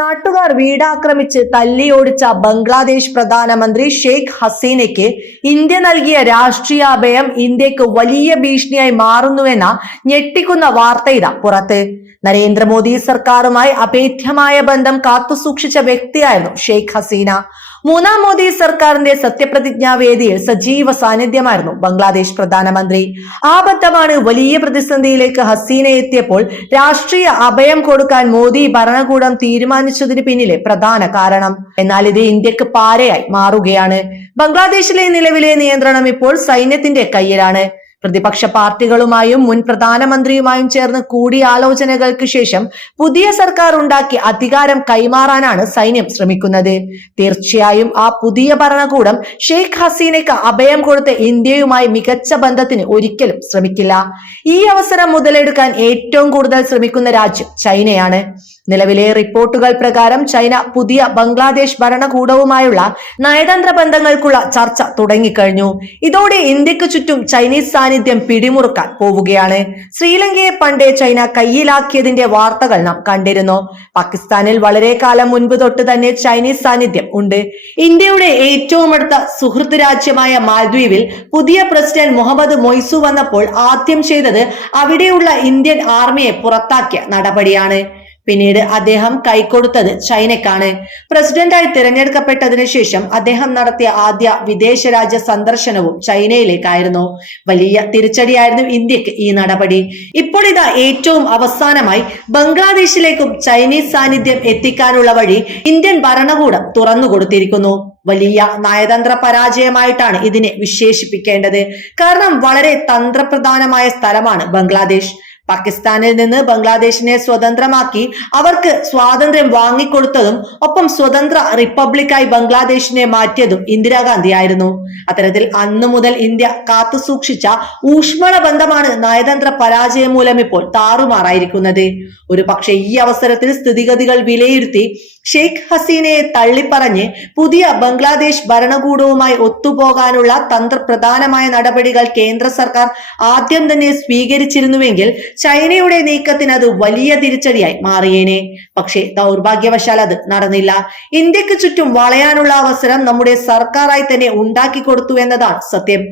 നാട്ടുകാർ വീടാക്രമിച്ച് തല്ലിയോടിച്ച ബംഗ്ലാദേശ് പ്രധാനമന്ത്രി ഷെയ്ഖ് ഹസീനയ്ക്ക് ഇന്ത്യ നൽകിയ രാഷ്ട്രീയ അഭയം ഇന്ത്യയ്ക്ക് വലിയ ഭീഷണിയായി മാറുന്നുവെന്ന ഞെട്ടിക്കുന്ന വാർത്ത ഇതാ പുറത്ത്. നരേന്ദ്രമോദി സർക്കാരുമായി അഭേദ്യമായ ബന്ധം കാത്തുസൂക്ഷിച്ച വ്യക്തിയായിരുന്നു ഷെയ്ഖ് ഹസീന. മൂന്നാം മോദി സർക്കാരിന്റെ സത്യപ്രതിജ്ഞാ വേദിയിൽ സജീവ സാന്നിധ്യമായിരുന്നു ബംഗ്ലാദേശ് പ്രധാനമന്ത്രി. ആബദ്ധമാണ് വലിയ പ്രതിസന്ധിയിലേക്ക് ഹസീന എത്തിയപ്പോൾ രാഷ്ട്രീയ അഭയം കൊടുക്കാൻ മോദി ഭരണകൂടം തീരുമാനിച്ചതിന് പിന്നിലെ പ്രധാന കാരണം. എന്നാൽ ഇത് ഇന്ത്യയ്ക്ക് പാരയായി മാറുകയാണ്. ബംഗ്ലാദേശിലെ നിലവിലെ നിയന്ത്രണം ഇപ്പോൾ സൈന്യത്തിന്റെ കയ്യിലാണ് പ്രതിപക്ഷ പാർട്ടികളുമായും മുൻ പ്രധാനമന്ത്രിയുമായും ചേർന്ന് കൂടിയാലോചനകൾക്ക് ശേഷം പുതിയ സർക്കാർ ഉണ്ടാക്കി അധികാരം കൈമാറാനാണ് സൈന്യം ശ്രമിക്കുന്നത്. തീർച്ചയായും ആ പുതിയ ഭരണകൂടം ഷെയ്ഖ് ഹസീനയ്ക്ക് അഭയം കൊടുത്ത് ഇന്ത്യയുമായി മികച്ച ബന്ധത്തിന് ഒരിക്കലും ശ്രമിക്കില്ല. ഈ അവസരം മുതലെടുക്കാൻ ഏറ്റവും കൂടുതൽ ശ്രമിക്കുന്ന രാജ്യം ചൈനയാണ്. നിലവിലെ റിപ്പോർട്ടുകൾ പ്രകാരം ചൈന പുതിയ ബംഗ്ലാദേശ് ഭരണകൂടവുമായുള്ള നയതന്ത്ര ബന്ധങ്ങൾക്കുള്ള ചർച്ച തുടങ്ങിക്കഴിഞ്ഞു. ഇതോടെ ഇന്ത്യയ്ക്ക് ചുറ്റും ചൈനീസ് സാന്നിധ്യം പിടിമുറുക്കാൻ പോവുകയാണ്. ശ്രീലങ്കയെ പണ്ടേ ചൈന കയ്യിലാക്കിയതിന്റെ വാർത്തകൾ നാം കണ്ടിരുന്നു. പാകിസ്ഥാനിൽ വളരെ കാലം മുൻപ് തൊട്ട് തന്നെ ചൈനീസ് സാന്നിധ്യം ഉണ്ട്. ഇന്ത്യയുടെ ഏറ്റവും അടുത്ത സുഹൃത്ത് രാജ്യമായ മാൽദ്വീപിൽ പുതിയ പ്രസിഡന്റ് മുഹമ്മദ് മൊയ്സു വന്നപ്പോൾ ആദ്യം ചെയ്തത് അവിടെയുള്ള ഇന്ത്യൻ ആർമിയെ പുറത്താക്കിയ നടപടിയാണ്. പിന്നീട് അദ്ദേഹം കൈക്കൊടുത്തത് ചൈനയ്ക്കാണ്. പ്രസിഡന്റായി തിരഞ്ഞെടുക്കപ്പെട്ടതിനു ശേഷം അദ്ദേഹം നടത്തിയ ആദ്യ വിദേശ രാജ്യ സന്ദർശനവും ചൈനയിലേക്കായിരുന്നു. വലിയ തിരിച്ചടിയായിരുന്നു ഇന്ത്യയ്ക്ക് ഈ നടപടി. ഇപ്പോൾ ഇതാ ഏറ്റവും അവസാനമായി ബംഗ്ലാദേശിലേക്കും ചൈനീസ് സാന്നിധ്യം എത്തിക്കാനുള്ള വഴി ഇന്ത്യൻ ഭരണകൂടം തുറന്നു കൊടുത്തിരിക്കുന്നു. വലിയ നയതന്ത്ര പരാജയമായിട്ടാണ് ഇതിനെ വിശേഷിപ്പിക്കേണ്ടത്. കാരണം വളരെ തന്ത്രപ്രധാനമായ സ്ഥലമാണ് ബംഗ്ലാദേശ്. പാകിസ്ഥാനിൽ നിന്ന് ബംഗ്ലാദേശിനെ സ്വതന്ത്രമാക്കി അവർക്ക് സ്വാതന്ത്ര്യം വാങ്ങിക്കൊടുത്തതും ഒപ്പം സ്വതന്ത്ര റിപ്പബ്ലിക്കായി ബംഗ്ലാദേശിനെ മാറ്റിയതും ഇന്ദിരാഗാന്ധി ആയിരുന്നു അത്തരത്തിൽ അന്നു മുതൽ ഇന്ത്യ കാത്തുസൂക്ഷിച്ച ഊഷ്മള ബന്ധമാണ് നയതന്ത്ര പരാജയം മൂലം ഇപ്പോൾ താറുമാറായിരിക്കുന്നത്. ഒരു പക്ഷേ ഈ അവസരത്തിൽ സ്ഥിതിഗതികൾ വിലയിരുത്തി ഷെയ്ഖ് ഹസീനയെ തള്ളിപ്പറഞ്ഞ് പുതിയ ബംഗ്ലാദേശ് ഭരണകൂടവുമായി ഒത്തുപോകാനുള്ള തന്ത്രപ്രധാനമായ നടപടികൾ കേന്ദ്ര സർക്കാർ ആദ്യം തന്നെ സ്വീകരിച്ചിരുന്നുവെങ്കിൽ ചൈനയുടെ നീക്കത്തിന് അത് വലിയ തിരിച്ചടിയായി മാറിയേനെ. പക്ഷേ ദൗർഭാഗ്യവശാൽ അത് നടന്നില്ല. ഇന്ത്യയ്ക്ക് ചുറ്റും വളയാനുള്ള അവസരം നമ്മുടെ സർക്കാരായി തന്നെ ഉണ്ടാക്കി കൊടുത്തു എന്നതാണ് സത്യം.